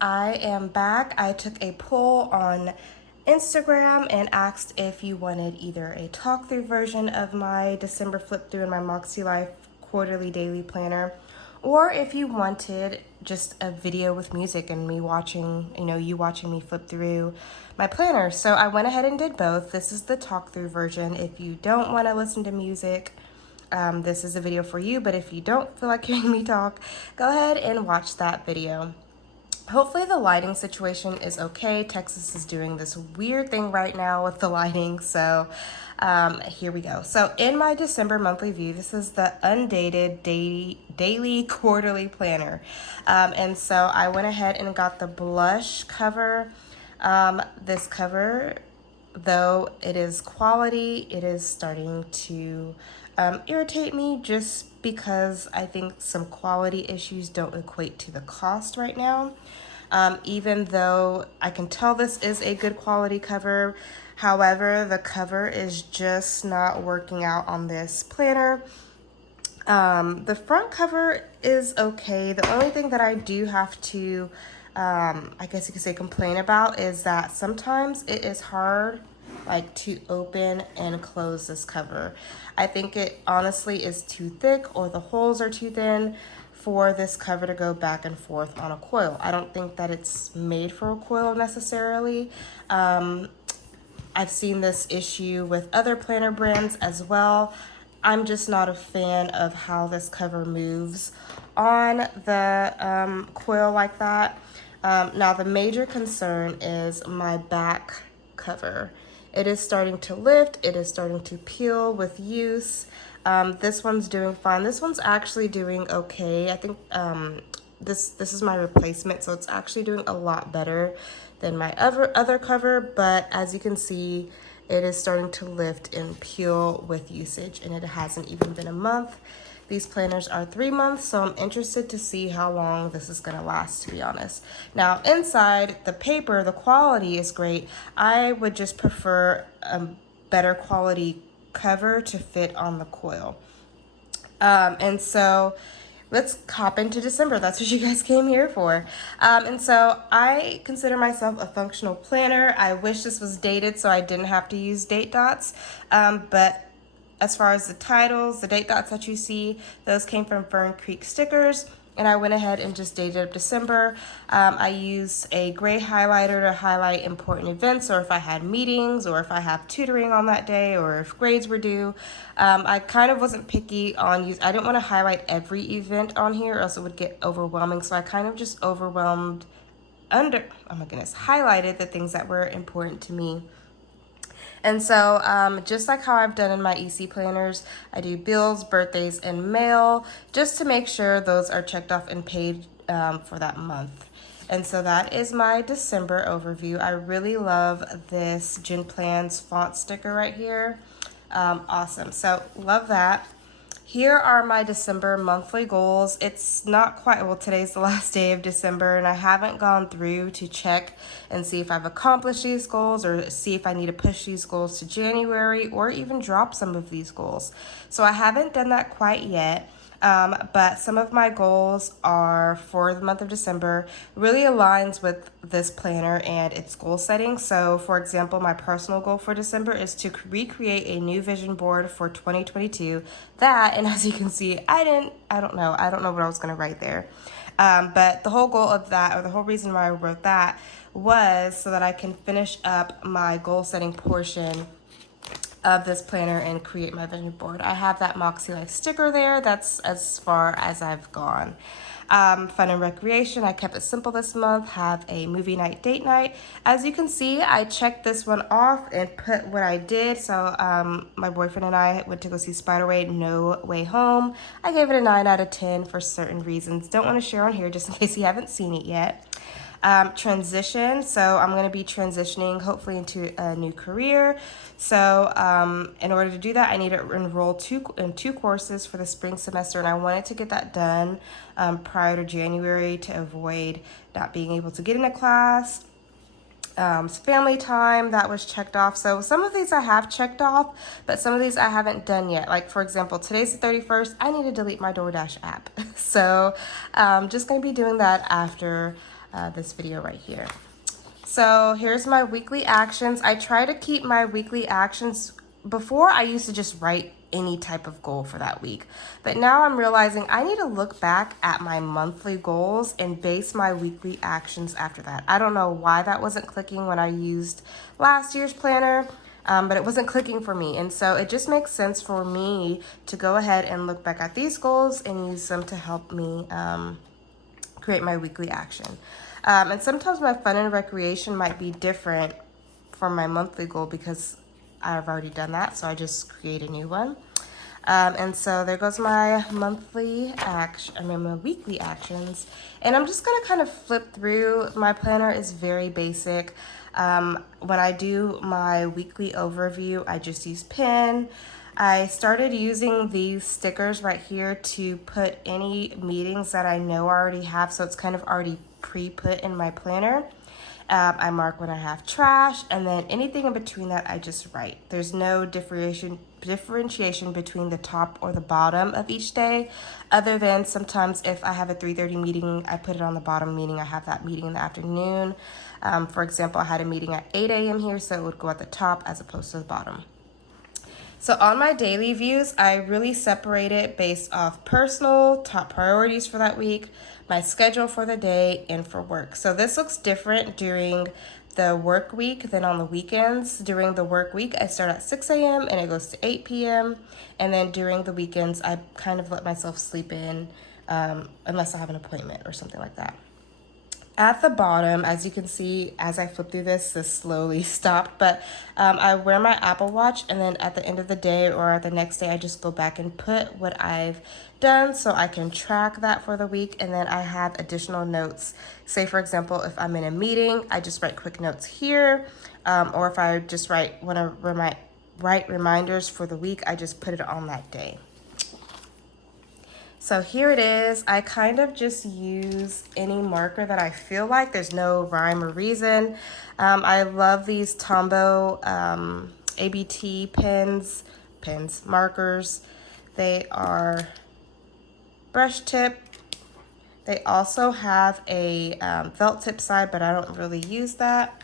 I am back. I took a poll on Instagram and asked if you wanted either a talk through version of my December flip through in my MakseLife quarterly daily planner, or if you wanted just a video with music and me watching, you watching me flip through my planner. So I went ahead and did both. This is the talk through version. If you don't want to listen to music, this is a video for you, but if you don't feel like hearing me talk, go ahead and watch that video. Hopefully the lighting situation is okay. Texas is doing this weird thing right now with the lighting, so here we go. So in my December monthly view, this is the Undated daily quarterly planner. And so I went ahead and got the blush cover. This cover, though it is quality, it is starting to irritate me just because I think some quality issues don't equate to the cost right now. Even though I can tell this is a good quality cover, however, the cover is just not working out on this planner. The front cover is okay. The only thing that I do have to, I guess you could say, complain about is that sometimes it is hard to open and close this cover. I think it honestly is too thick, or the holes are too thin for this cover to go back and forth on a coil. I don't think that it's made for a coil necessarily. I've seen this issue with other planner brands as well. I'm just not a fan of how this cover moves on the coil like that. Now the major concern is my back cover. It is starting to lift, it is starting to peel with use. This one's doing fine. This one's actually doing okay. I think this is my replacement, so it's actually doing a lot better than my other cover, but as you can see, it is starting to lift and peel with usage, and it hasn't even been a month. These planners are 3 months, so I'm interested to see how long this is gonna last, to be honest. Now, inside, the paper, the quality is great. I would just prefer a better quality cover to fit on the coil. And so let's hop into December. That's what you guys came here for. And so I consider myself a functional planner. I wish this was dated so I didn't have to use date dots, but as far as the titles, the date dots that you see, those came from Fern Creek stickers, and I went ahead and just dated up December. I use a gray highlighter to highlight important events, or if I had meetings, or if I have tutoring on that day, or if grades were due. I kind of wasn't picky on I didn't want to highlight every event on here, or else it would get overwhelming, so I kind of just highlighted the things that were important to me. And so just like how I've done in my EC planners, I do bills, birthdays, and mail just to make sure those are checked off and paid for that month. And so that is my December overview. I really love this Gen Plans font sticker right here. Awesome. So love that. Here are my December monthly goals. It's not quite, well, today's the last day of December, and I haven't gone through to check and see if I've accomplished these goals, or see if I need to push these goals to January, or even drop some of these goals. So I haven't done that quite yet. But some of my goals are for the month of December, really aligns with this planner and its goal setting. So for example, my personal goal for December is to recreate a new vision board for 2022. And as you can see, I don't know what I was going to write there. But the whole goal of that, or the whole reason why I wrote that, was so that I can finish up my goal setting portion of this planner and create my vision board. I have that MakseLife sticker there. That's as far as I've gone. Fun and recreation, I kept it simple this month. Have a movie night, date night. As you can see, I checked this one off and put what I did. So my boyfriend and I went to go see Spider-Man No Way Home. I gave it a 9 out of 10 for certain reasons. Don't want to share on here just in case you haven't seen it yet. Transition, so I'm going to be transitioning hopefully into a new career. So in order to do that, I need to enroll in two courses for the spring semester, and I wanted to get that done prior to January to avoid not being able to get into class. Family time, that was checked off. So some of these I have checked off, but some of these I haven't done yet. Like for example, today's the 31st, I need to delete my DoorDash app. So just gonna be doing that after this video right here. So here's my weekly actions. I try to keep my weekly actions. Before, I used to just write any type of goal for that week. But now I'm realizing I need to look back at my monthly goals and base my weekly actions after that. I don't know why that wasn't clicking when I used last year's planner, but it wasn't clicking for me. And so it just makes sense for me to go ahead and look back at these goals and use them to help me create my weekly action. And sometimes my fun and recreation might be different from my monthly goal because I've already done that, so I just create a new one. And so there goes my monthly action, my weekly actions. And I'm just gonna kind of flip through. My planner is very basic. When I do my weekly overview, I just use pen. I started using these stickers right here to put any meetings that I know I already have, so it's kind of already pre-put in my planner. I mark when I have trash, and then anything in between that I just write. There's no differentiation between the top or the bottom of each day, other than sometimes if I have a 3:30 meeting, I put it on the bottom, meaning I have that meeting in the afternoon. For example, I had a meeting at 8 a.m. here, so it would go at the top as opposed to the bottom. So on my daily views, I really separate it based off personal, top priorities for that week, my schedule for the day, and for work. So this looks different during the work week than on the weekends. During the work week, I start at 6 a.m. and it goes to 8 p.m. And then during the weekends, I kind of let myself sleep in unless I have an appointment or something like that. At the bottom, as you can see, as I flip through this slowly stopped, but I wear my Apple Watch, and then at the end of the day or the next day, I just go back and put what I've done so I can track that for the week, and then I have additional notes. Say, for example, if I'm in a meeting, I just write quick notes here, or if I just write reminders for the week, I just put it on that day. So here it is. I kind of just use any marker that I feel like. There's no rhyme or reason. I love these Tombow ABT markers. They are brush tip. They also have a felt tip side, but I don't really use that.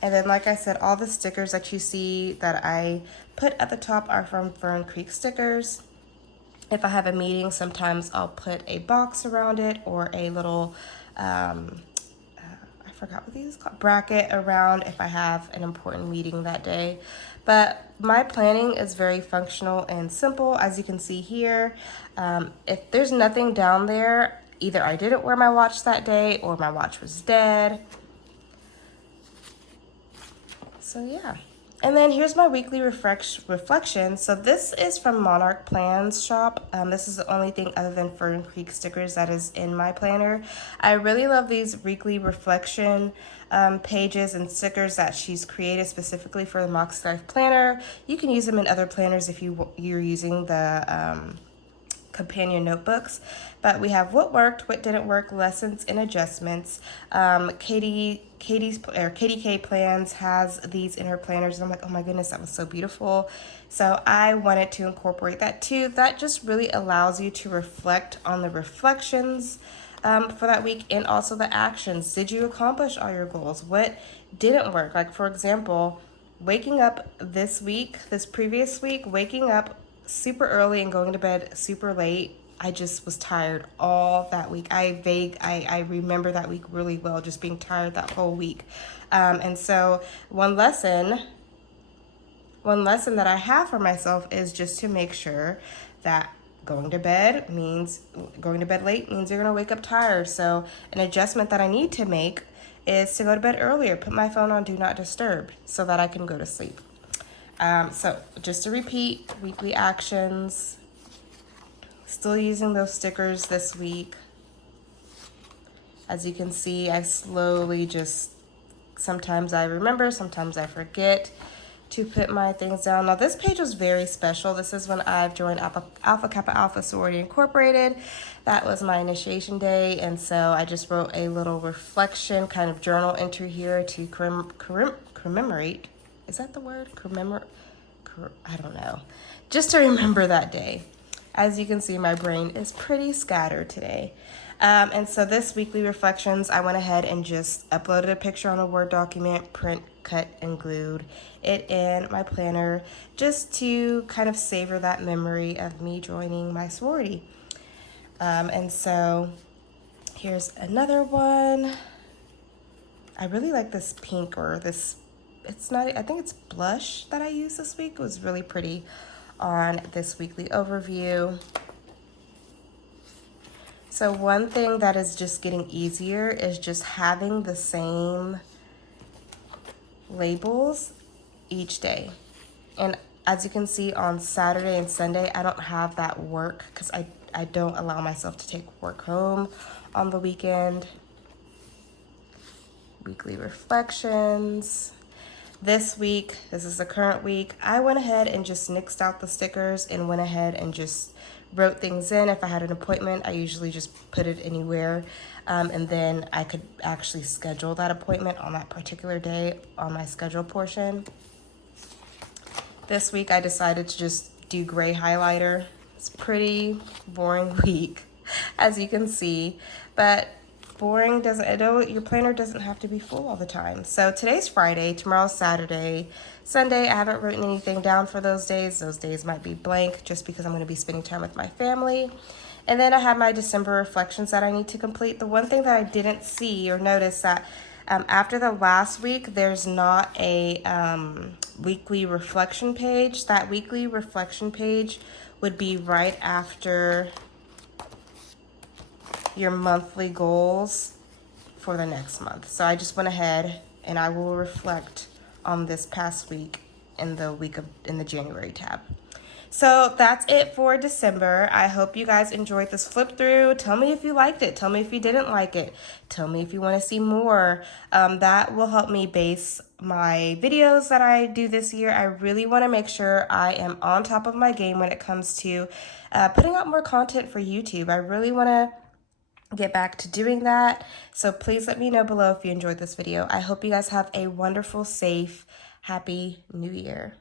And then, like I said, all the stickers that you see that I put at the top are from Fern Creek stickers. If I have a meeting, sometimes I'll put a box around it or a little, I forgot what these are called, bracket around if I have an important meeting that day. But my planning is very functional and simple, as you can see here. If there's nothing down there, either I didn't wear my watch that day or my watch was dead. So yeah. And then here's my weekly reflection. So this is from Monarch Plans shop. This is the only thing other than Fern Creek stickers that is in my planner. I really love these weekly reflection pages and stickers that she's created specifically for the MakseLife planner. You can use them in other planners if you're using the companion notebooks. But we have what worked, what didn't work, lessons and adjustments. Katie K Plans has these in her planners, and I'm like, oh my goodness, that was so beautiful. So I wanted to incorporate that too. That just really allows you to reflect on the reflections for that week, and also the actions. Did you accomplish all your goals? What didn't work? Like, for example, waking up this previous week, waking up super early and going to bed super late. I just was tired all that week. I remember that week really well, just being tired that whole week. And so one lesson that I have for myself is just to make sure that going to bed late means you're gonna wake up tired. So an adjustment that I need to make is to go to bed earlier, put my phone on Do Not Disturb so that I can go to sleep. So just to repeat, weekly actions, still using those stickers this week. As you can see, I slowly sometimes I remember, sometimes I forget to put my things down. Now this page was very special. This is when I've joined Alpha Kappa Alpha Sorority Incorporated. That was my initiation day, and so I just wrote a little reflection kind of journal entry here to commemorate. Is that the word? I don't know. Just to remember that day. As you can see, my brain is pretty scattered today. And so this weekly reflections, I went ahead and just uploaded a picture on a Word document, print, cut, and glued it in my planner just to kind of savor that memory of me joining my sorority. And so here's another one. I really like this pink, or this, it's not, I think it's blush that I used this week. It was really pretty on this weekly overview. So one thing that is just getting easier is just having the same labels each day. And as you can see on Saturday and Sunday, I don't have that work because I don't allow myself to take work home on the weekend. Weekly reflections. This week, this is the current week, I went ahead and just nixed out the stickers and went ahead and just wrote things in. If I had an appointment, I usually just put it anywhere. And then I could actually schedule that appointment on that particular day on my schedule portion. This week, I decided to just do gray highlighter. It's a pretty boring week, as you can see, but boring doesn't, I know your planner doesn't have to be full all the time. So today's Friday, tomorrow's Saturday, Sunday, I haven't written anything down for those days. Those days might be blank just because I'm going to be spending time with my family. And then I have my December reflections that I need to complete. The one thing that I didn't see or notice that after the last week, there's not a weekly reflection page. That weekly reflection page would be right after your monthly goals for the next month. So I just went ahead and I will reflect on this past week in the January tab. So that's it for December. I hope you guys enjoyed this flip through. Tell me if you liked it. Tell me if you didn't like it. Tell me if you want to see more. That will help me base my videos that I do this year. I really want to make sure I am on top of my game when it comes to putting out more content for YouTube. I really want to get back to doing that. So please let me know below if you enjoyed this video. I hope you guys have a wonderful, safe, happy new year.